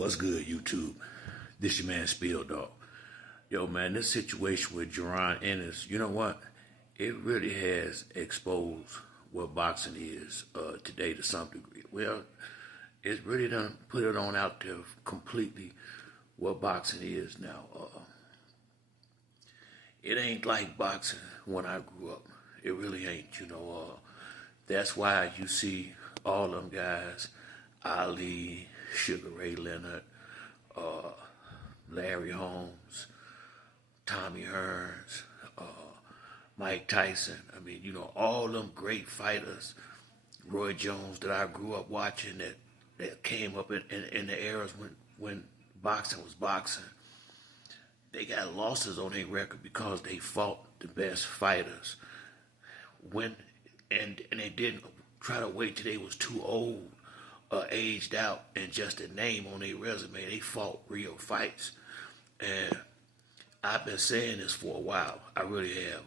What's good, YouTube? This your man Spill Dog. Yo, man, this situation with Boots Ennis, you know what? It really has exposed what boxing is today to some degree. Well, it's really done put it on out there completely what boxing is now. It ain't like boxing when I grew up. It really ain't. That's why you see all them guys, Ali, Sugar Ray Leonard, uh, Larry Holmes, Tommy Hearns, uh, Mike Tyson. I mean, all them great fighters, Roy Jones that I grew up watching that came up in the eras when boxing was boxing. They got losses on their record because they fought the best fighters. When and they didn't try to wait till they was too old or aged out and just a name on their resume. They fought real fights. And I've been saying this for a while. I really have.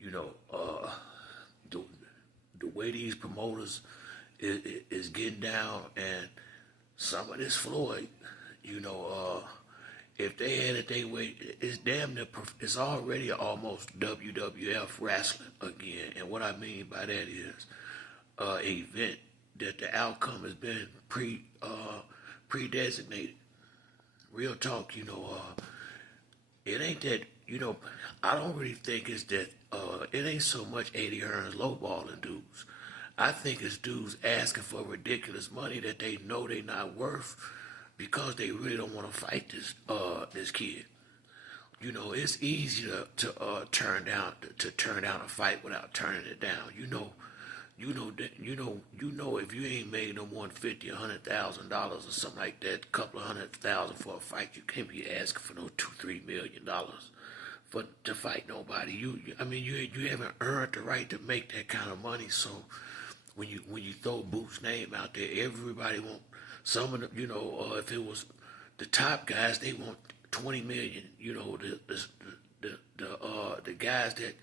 You know, uh, the, the way these promoters is getting down, and some of this Floyd, you know, if they had it their way, it's damn near, it's already almost WWF wrestling again. And what I mean by that is an event that the outcome has been pre-designated. Real talk, it ain't that, I don't really think it's that, it ain't so much 80 Hearns lowballing dudes. I think it's dudes asking for ridiculous money that they know they not worth because they really don't want to fight this kid. It's easy to turn down a fight without turning it down. If you ain't made no more than $50,000, $100,000 or something like that, couple of $100,000 for a fight, you can't be asking for no $2-3 million to fight nobody. You haven't earned the right to make that kind of money. So when you throw Boots' name out there, everybody want some of them. If it was the top guys, they want 20 million. The guys that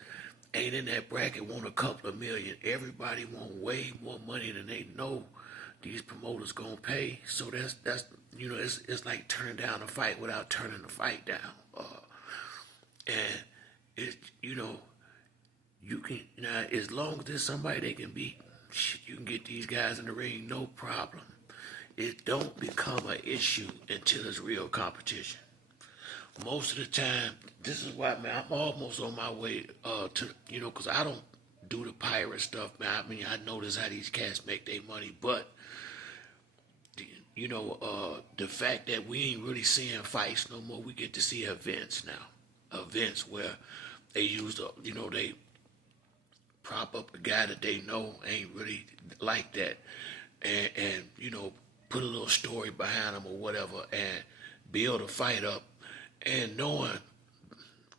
ain't in that bracket want a couple of million. Everybody want way more money than they know these promoters gonna pay. So that's it's like turning down a fight without turning the fight down. And it you can now, as long as there's somebody they can beat, shit, you can get these guys in the ring no problem. It don't become an issue until it's real competition. Most of the time, this is why, man, I'm almost on my way because I don't do the pirate stuff, man. I mean, I notice how these cats make their money, but the fact that we ain't really seeing fights no more, we get to see events now. Events where they they prop up a guy that they know ain't really like that, and put a little story behind him or whatever, and build a fight up, and knowing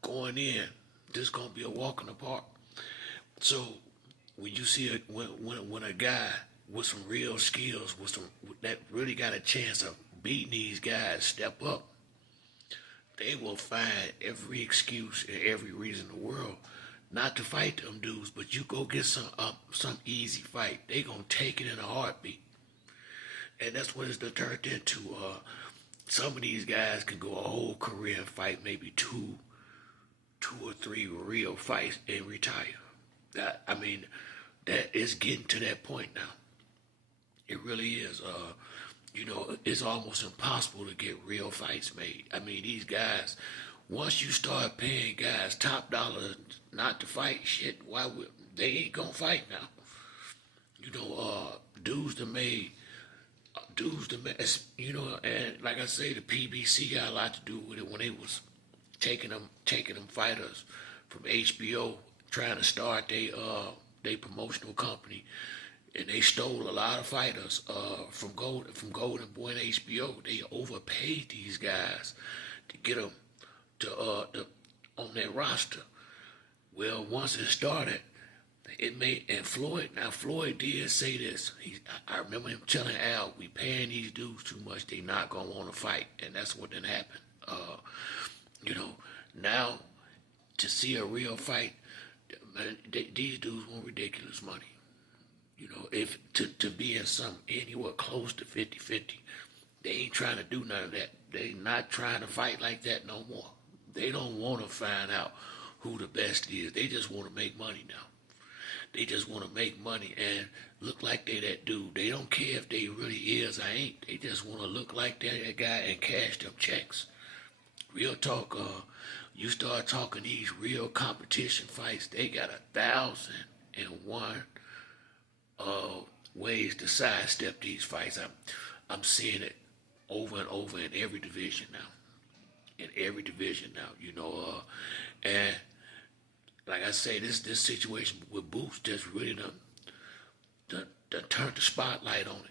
going in, this gonna be a walk in the park. So when you see when a guy with some real skills, that really got a chance of beating these guys, step up, they will find every excuse and every reason in the world not to fight them dudes. But you go get some easy fight, they gonna take it in a heartbeat, and that's what it's turned into. Some of these guys can go a whole career and fight maybe two or three real fights and retire. That is getting to that point now. It really is. It's almost impossible to get real fights made. I mean, these guys, once you start paying guys top dollar not to fight, shit, why would they ain't gonna fight now? Dudes that made and like I say, the PBC got a lot to do with it when they was taking them fighters from HBO, trying to start they promotional company, and they stole a lot of fighters from Golden Boy and HBO. They overpaid these guys to get them on their roster. Well, once it started, and Floyd did say this. I remember him telling Al, we paying these dudes too much, they not gonna want to fight, and that's what didn't happen. Now to see a real fight, man, these dudes want ridiculous money. If to be in some anywhere close to 50-50, They ain't trying to do none of that. They not trying to fight like that no more. They don't want to find out who the best is. They just want to make money now. They just want to make money and look like they that dude. They don't care if they really is or ain't. They just want to look like that guy and cash them checks. Real talk, you start talking these real competition fights, they got 1,001 ways to sidestep these fights. I'm seeing it over and over in every division now. In every division now, and like I say, this situation with Boots just really done turned the spotlight on it.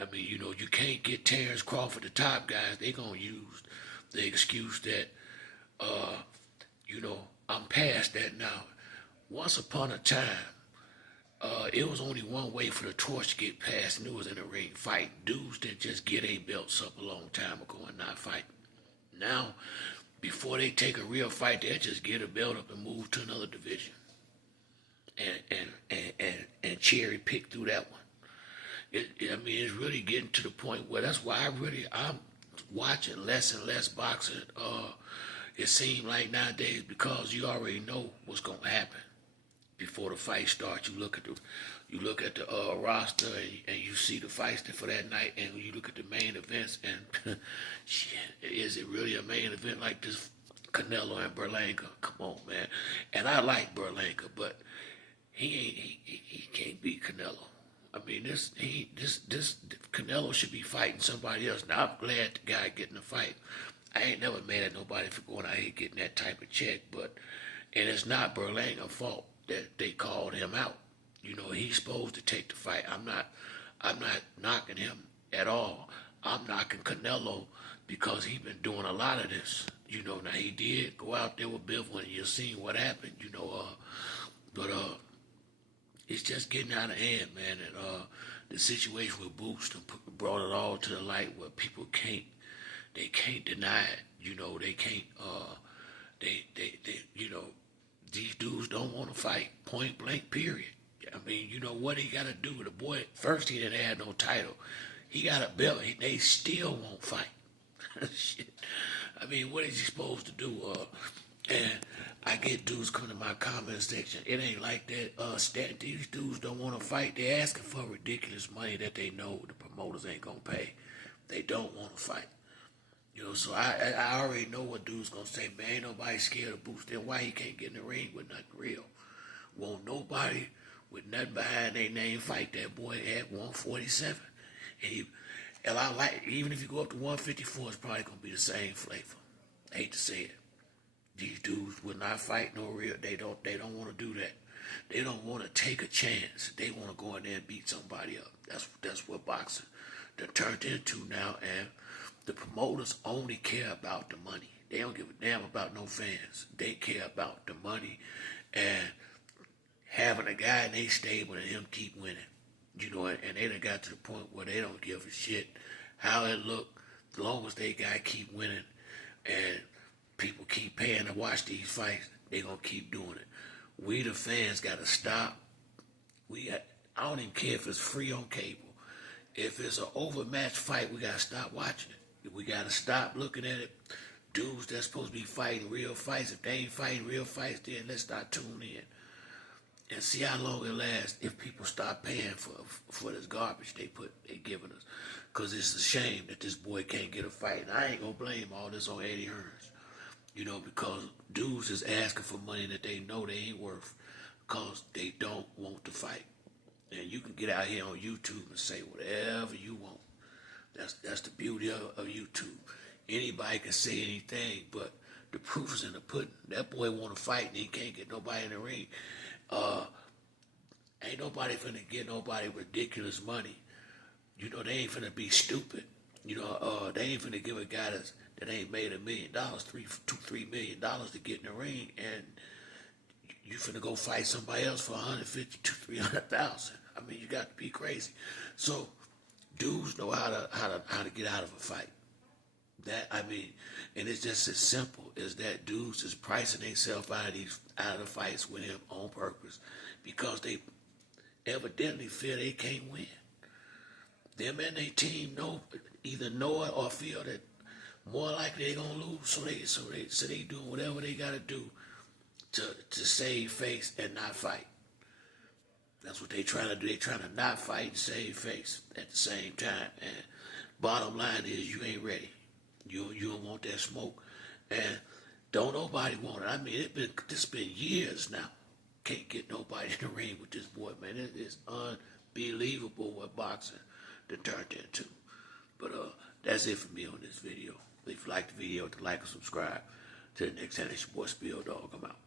I mean, you can't get Terrence Crawford, the top guys. They gonna use the excuse that, I'm past that now. Once upon a time, it was only one way for the torch to get passed, and it was in the ring fight. Dudes that just get a belts up a long time ago and not fight. Now, before they take a real fight, they'll just get a belt up and move to another division, and cherry pick through that one. It's really getting to the point where that's why I'm watching less and less boxing. It seems like nowadays, because you already know what's gonna happen before the fight starts. You look at the roster, and you see the fights for that night, and you look at the main events, and shit, is it really a main event like this? Canelo and Berlanga, come on, man. And I like Berlanga, but he can't beat Canelo. I mean, this Canelo should be fighting somebody else. Now, I'm glad the guy getting the fight. I ain't never mad at nobody for going out here getting that type of check, and it's not Berlanga's fault that they called him out. He's supposed to take the fight. I'm not knocking him at all. I'm knocking Canelo because he's been doing a lot of this. Now he did go out there with Bivol, and you've seen what happened. But it's just getting out of hand, man. And the situation with Boots brought it all to the light where people can't deny it. They can't. These dudes don't want to fight. Point blank. Period. I mean, what he got to do? The boy first, he didn't have no title. He got a belt. They still won't fight. Shit. I mean, what is he supposed to do? And I get dudes coming to my comment section. It ain't like that. These dudes don't want to fight. They're asking for ridiculous money that they know the promoters ain't gonna pay. They don't want to fight. So I already know what dude's gonna say. Man, ain't nobody scared of Boots. Then why he can't get in the ring with nothing real? Won't nobody with nothing behind their name fight that boy at 147. And I like, even if you go up to 154, it's probably gonna be the same flavor. I hate to say it. These dudes will not fight no real. They don't want to do that. They don't want to take a chance. They want to go in there and beat somebody up. That's what boxing done turned into now. And the promoters only care about the money. They don't give a damn about no fans. They care about the money and having a guy in their stable and him keep winning. And they done got to the point where they don't give a shit how it look, as long as they guy keep winning and people keep paying to watch these fights, they gonna keep doing it. We the fans gotta stop. I don't even care if it's free on cable. If it's an overmatched fight, we gotta stop watching it. We gotta stop looking at it. Dudes that's supposed to be fighting real fights, if they ain't fighting real fights, then let's start tuning in and see how long it lasts if people stop paying for this garbage they giving us. Because it's a shame that this boy can't get a fight. And I ain't gonna blame all this on Eddie Hearns. Because dudes is asking for money that they know they ain't worth because they don't want to fight. And you can get out here on YouTube and say whatever you want. That's the beauty of YouTube. Anybody can say anything, but the proof is in the pudding. That boy want to fight and he can't get nobody in the ring. Ain't nobody finna get nobody ridiculous money. They ain't finna be stupid. They ain't finna give a guy that ain't made $1 million, $3 million to get in the ring, and you finna go fight somebody else for 150 to 300,000. I mean, you got to be crazy. So, dudes know how to get out of a fight. And it's just as simple as that. Dudes is pricing themselves out of the fights with him on purpose because they evidently feel they can't win. Them and their team know either know it or feel that more likely they're gonna lose, so they doing whatever they gotta do to save face and not fight. That's what they trying to do. They trying to not fight and save face at the same time. And bottom line is, you ain't ready. You don't want that smoke, and don't nobody want it. I mean, this been years now. Can't get nobody in the ring with this boy, man. It is unbelievable what boxing done turned into. But that's it for me on this video. If you like the video, like and subscribe. Till the next time, it's your boy Spill Dog. I'm out.